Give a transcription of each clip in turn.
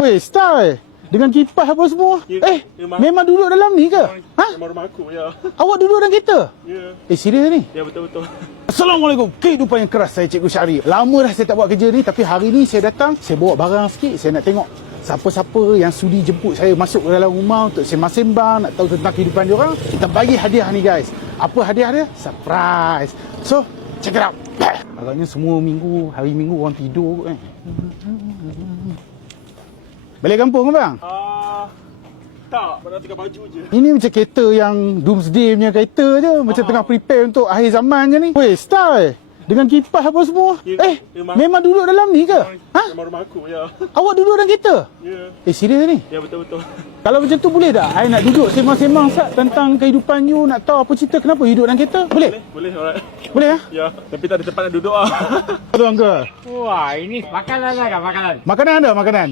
Weh, style. Dengan kipas apa semua. Ya, eh, memang- memang duduk dalam ni ke? Ha? Memang rumah aku ya. Awak duduk dalam kereta? Ya. Eh, serius ni? Ya betul-betul. Assalamualaikum. Kehidupan yang keras saya Cikgu Syari. Lama dah saya tak buat kerja ni tapi hari ni saya datang, saya bawa barang sikit, saya nak tengok siapa-siapa yang sudi jemput saya masuk ke dalam rumah untuk sembang-sembang, nak tahu tentang kehidupan dia orang. Kita bagi hadiah ni guys. Apa hadiah dia? Surprise. So, check it out. Agaknya semua minggu, hari minggu orang tidur kot, eh. Balik kampung ke bang? Ah, tak, baru tukar baju je. Ini macam kereta yang doomsday punya kereta je. Macam tengah prepare untuk akhir zaman je ni. Weh, style. Dengan kipas apa semua. Ya, eh, memang- memang duduk dalam ni ke? Ha? Memang rumah aku ya. Awak duduk dalam kereta? Ya. Eh, serius ni? Ya betul-betul. Kalau macam tu boleh tak? I nak duduk sembang-sembang Sat tentang kehidupan you. Nak tahu apa cerita kenapa you duduk dalam kereta? Boleh? Boleh, alright. Boleh ya? Ya, tapi tak ada tempat nak duduk ah. Betul uncle. Wah, ini makanan lah kan makanan. Makanan ada makanan?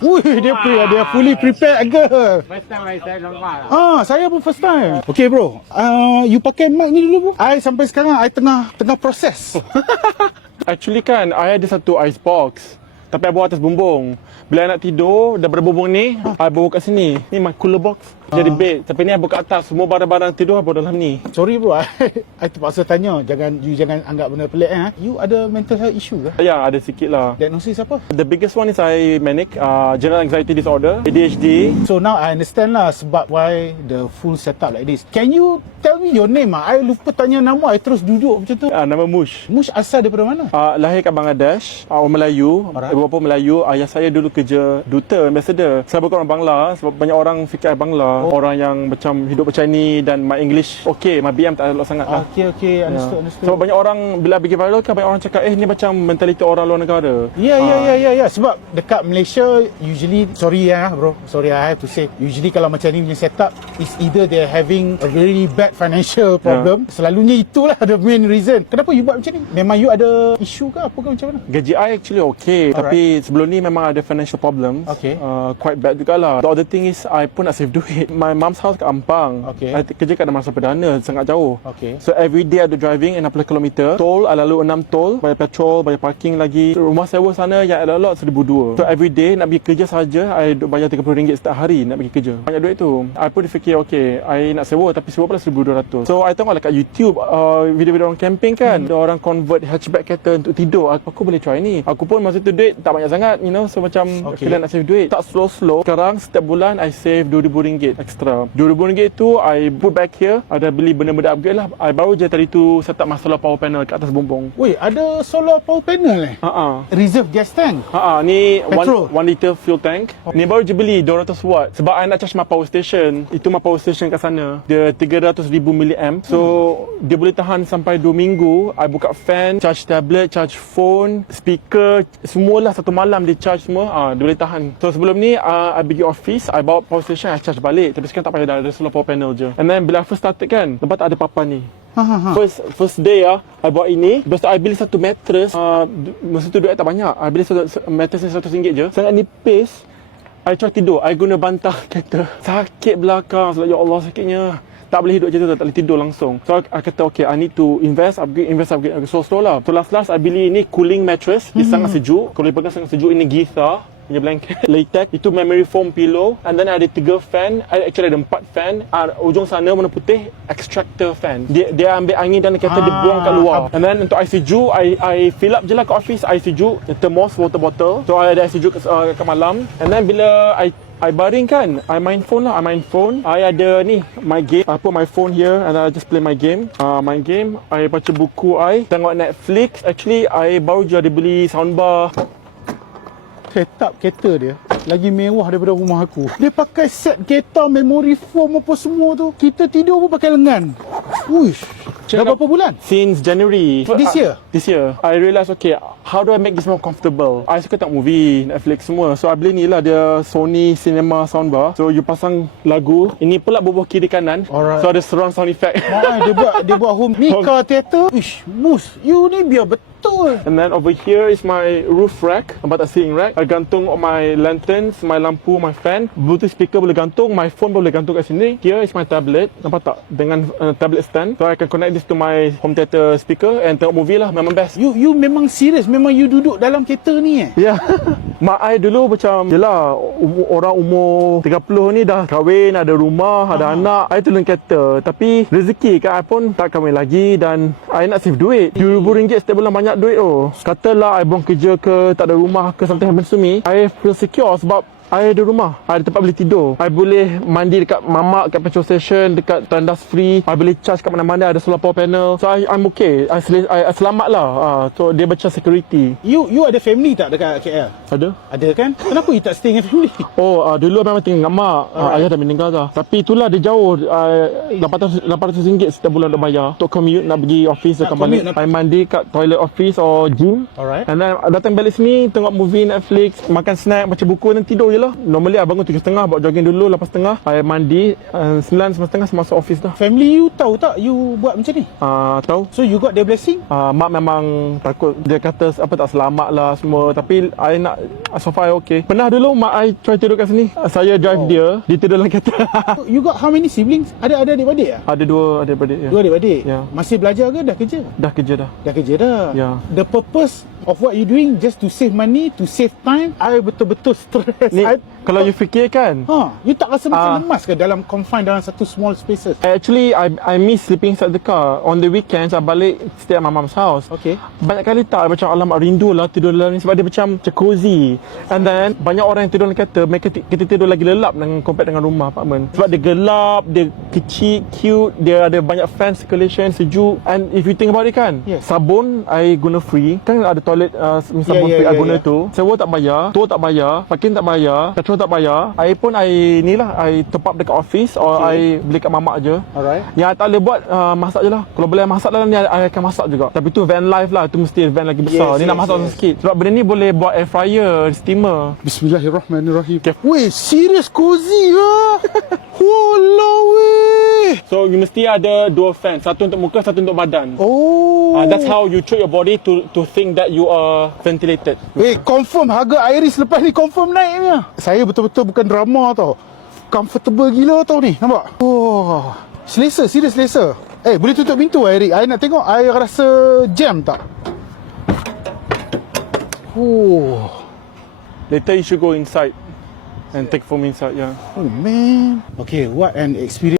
Wih, dia pre, dia fully prepared girl. First time lah saya nampak lah. Ah, saya pun first time. Okay bro, uh, you pakai mic ni dulu bro. I sampai sekarang I tengah tengah proses. Actually kan, I ada satu ice box. Tapi I bawa atas bumbung. Bila I nak tidur, dah berbumbung ni, I bawa kat sini. Ni my cooler box. Jadi bed. Tapi ni kat atas. Semua barang-barang tidur bawa dalam ni. Sorry bro, I, terpaksa tanya. Jangan you jangan anggap benda pelik eh. You ada mental health issue ke? Ya, ada sikit lah. Diagnosis apa? The biggest one is I manic, uh, general anxiety disorder, ADHD. So now I understand lah sebab why the full setup like this. Can you tell me your name ah? I lupa tanya nama, I terus duduk macam tu. Uh, nama Mush. Mush asal daripada mana? Uh, lahir kat Bangladesh, uh, orang Melayu, Alright. ibu bapa Melayu. Ayah saya dulu kerja duta, ambassador. Saya bukan orang Bangla sebab banyak orang fikir Bangla. Oh. Orang yang macam hidup macam ni dan my English okay, my BM tak elok sangat lah. Okay, okay, Ya. understood, understood. Sebab banyak orang bila pergi viral kan banyak orang cakap eh ni macam mentaliti orang luar negara. Ya ya Ah. ya ya ya sebab dekat Malaysia usually sorry ya bro sorry I have to say usually kalau macam ni punya setup is either they're having a very bad financial problem selalunya itulah the main reason kenapa you buat macam ni memang you ada issue ke apa ke macam mana Gaji I actually okay Alright. Tapi sebelum ni memang ada financial problems Okay. uh, Quite bad jugalah The other thing is I pun nak save duit My mom's house kat Ampang. Okay. I kerja kat Damansara Perdana Sangat jauh. Okay. So every day I do driving 60 km Tol I lalu 6 tol Bayar petrol Bayar parking lagi. Rumah sewa sana Yang elok-elok RM1,200 So every day Nak pergi kerja saja I bayar RM30 setiap hari Nak pergi kerja. Banyak duit tu. I pun fikir okay I nak sewa Tapi sewa pula RM1,200 So I tengok lah kat YouTube uh, Video-video orang camping kan. Ada orang convert hatchback kereta Untuk tidur. Aku, aku boleh try ni. Aku pun masa tu duit Tak banyak sangat You know. So macam Okay. okay. Kena nak save duit. Tak slow-slow. Sekarang setiap bulan I save RM2,000 extra RM2,000 tu I put back here Ada beli benda-benda upgrade lah I baru je tadi tu Set up masalah power panel Kat atas bumbung Weh ada solar power panel eh Haa reserve gas tank Ha ni Petrol? 1 liter fuel tank. Ni baru je beli 200 watt sebab I nak charge my power station. Itu my power station kat sana. Dia 300,000 mAh. So dia boleh tahan sampai 2 minggu. I buka fan, charge tablet, charge phone, speaker, semualah satu malam dia charge semua. Ah dia boleh tahan. So sebelum ni uh, I pergi office, I bawa power station, I charge balik. Tapi sekarang tak payah dah ada solar power panel je. And then bila I first started kan, lepas tak ada papan ni. ha ha ha First first day ah, I bawa ini. Lepas tu I beli satu mattress. Uh, masa tu duit tak banyak. I beli satu mattress ni RM100 je. Sangat nipis. I try tidur. I guna bantal kereta. Sakit belakang. Sebab ya Allah sakitnya. Tak boleh hidup je tu, tak boleh tidur langsung. So, I, I kata, okay, I need to invest, upgrade, invest, upgrade. So, slow lah. So, last-last, I beli ini cooling mattress. Dia sangat sejuk. Kalau boleh pegang sangat sejuk, ini Geetha punya blanket. Latex itu memory foam pillow. And then ada tiga fan. I actually ada empat fan. Uh, ujung sana warna putih extractor fan. Dia dia ambil angin dan kata dia Ah, buang kat luar. Ab- and then untuk sejuk I I fill up je lah kat office. Sejuk thermos water bottle. So I ada sejuk uh, kat malam. And then bila I I baring kan I main phone lah. I main phone. I ada ni my game. I put my phone here and I just play my game. Uh, main game. I baca buku I. Tengok Netflix. Actually I baru je ada beli soundbar setup kereta dia lagi mewah daripada rumah aku. Dia pakai set kereta, memory foam apa semua tu. Kita tidur pun pakai lengan. Uish. Dah berapa bulan? Since January This year? This year I realise okay How do I make this more comfortable I suka tengok movie Netflix semua So I beli ni lah Dia Sony Cinema soundbar So you pasang lagu Ini pula bubuh kiri kanan Alright. So ada surround sound effect ai, dia buat dia buat home Mika Theater. Ish, mus. You ni biar betul betul. And then over here is my roof rack, tempat ceiling rack. I gantung my lanterns, my lampu, my fan. Bluetooth speaker boleh gantung, my phone boleh gantung kat sini. Here is my tablet. Nampak tak? Dengan uh, tablet stand. So I can connect this to my home theater speaker and tengok movie lah. Memang best. You you memang serius, memang you duduk dalam kereta ni eh. Ya. Mak I dulu macam Yelah um, Orang umur 30 ni dah kahwin Ada rumah Ada anak I turun kereta Tapi rezeki kan I pun tak kahwin lagi Dan I nak save duit RM2,000 setiap bulan banyak duit oh Katalah I buang kerja ke Tak ada rumah ke Something happens to me I feel secure sebab I ada rumah I ada tempat boleh tidur I boleh mandi dekat mamak Dekat petrol station Dekat tandas free I boleh charge kat mana-mana Ada solar power panel So I, I'm okay I, sel- I, I selamat lah uh, So dia macam security You you ada family tak dekat KL? Ada Ada kan? Kenapa you tak stay dengan family? Oh, uh, dulu memang tinggal dengan mak. Uh, ayah dah meninggal dah. Tapi itulah dia jauh. Uh, 800 800 ringgit setiap bulan nak bayar. Untuk commute nak pergi office Nak balik. nak- I mandi kat toilet office or gym. Alright. And then datang balik sini tengok movie Netflix, makan snack, baca buku dan tidur je lah. Normally I bangun 7.30 buat jogging dulu lepas tengah. I mandi uh, 9 sembilan saya masuk office dah. Family you tahu tak you buat macam ni? Uh, tahu? So you got their blessing? Uh, mak memang takut dia kata apa tak selamat lah semua tapi I nak so far I okay pernah dulu mak I try tidur kat sini uh, saya drive Oh. dia dia tidur dalam kereta You got how many siblings? Ada ada adik-beradik ah? ada dua adik-beradik ya. Dua adik-beradik? Ya. Masih belajar ke dah kerja? dah kerja dah Dah kerja dah. Ya. The purpose of what you doing just to save money, to save time, I betul-betul stress. ni I, kalau you fikir kan ha, you tak rasa macam Ah. lemas ke dalam confine dalam satu small spaces? Actually, I I miss sleeping inside the car. On the weekends, I balik stay at my mom's house. Okay. Banyak kali tak macam alamak rindu lah tidur dalam ni sebab dia macam, macam cozy. And then banyak orang yang tidur dalam kereta, mereka kita tidur lagi lelap dengan compare dengan rumah apartment. Sebab dia gelap, dia kecil, cute, dia ada banyak fan circulation, sejuk. And if you think about it kan, Yes. sabun I guna free. Kan ada toilet uh, sabun Yeah, yeah, free I yeah, guna yeah. tu. Sewa tak bayar, tour tak bayar, parking tak bayar, petrol tak bayar. I pun I ni lah, I top up dekat office or Okay. I beli kat mamak je. Alright. Yang I tak boleh buat uh, masak je lah. Kalau boleh masak dalam ni I, akan masak juga. Tapi tu van life lah, tu mesti van lagi besar. Yes, ni nak yes, masak yes. sikit. Sebab benda ni boleh buat air fryer, steamer. Bismillahirrahmanirrahim. Okay. Weh, serious cozy lah. Wallah weh. So you mesti ada dua fan, satu untuk muka, satu untuk badan. Oh. Uh, that's how you treat your body to to think that you are ventilated. Eh, confirm harga Iris lepas ni confirm naik punya. Saya betul-betul bukan drama tau. Comfortable gila tau ni. Nampak? Oh. Selesa, serius selesa. Eh, boleh tutup pintu Iris. I nak tengok I rasa jam tak? Oh. Later you should go inside and take from inside. Yeah. Oh man. Okay, what an experience.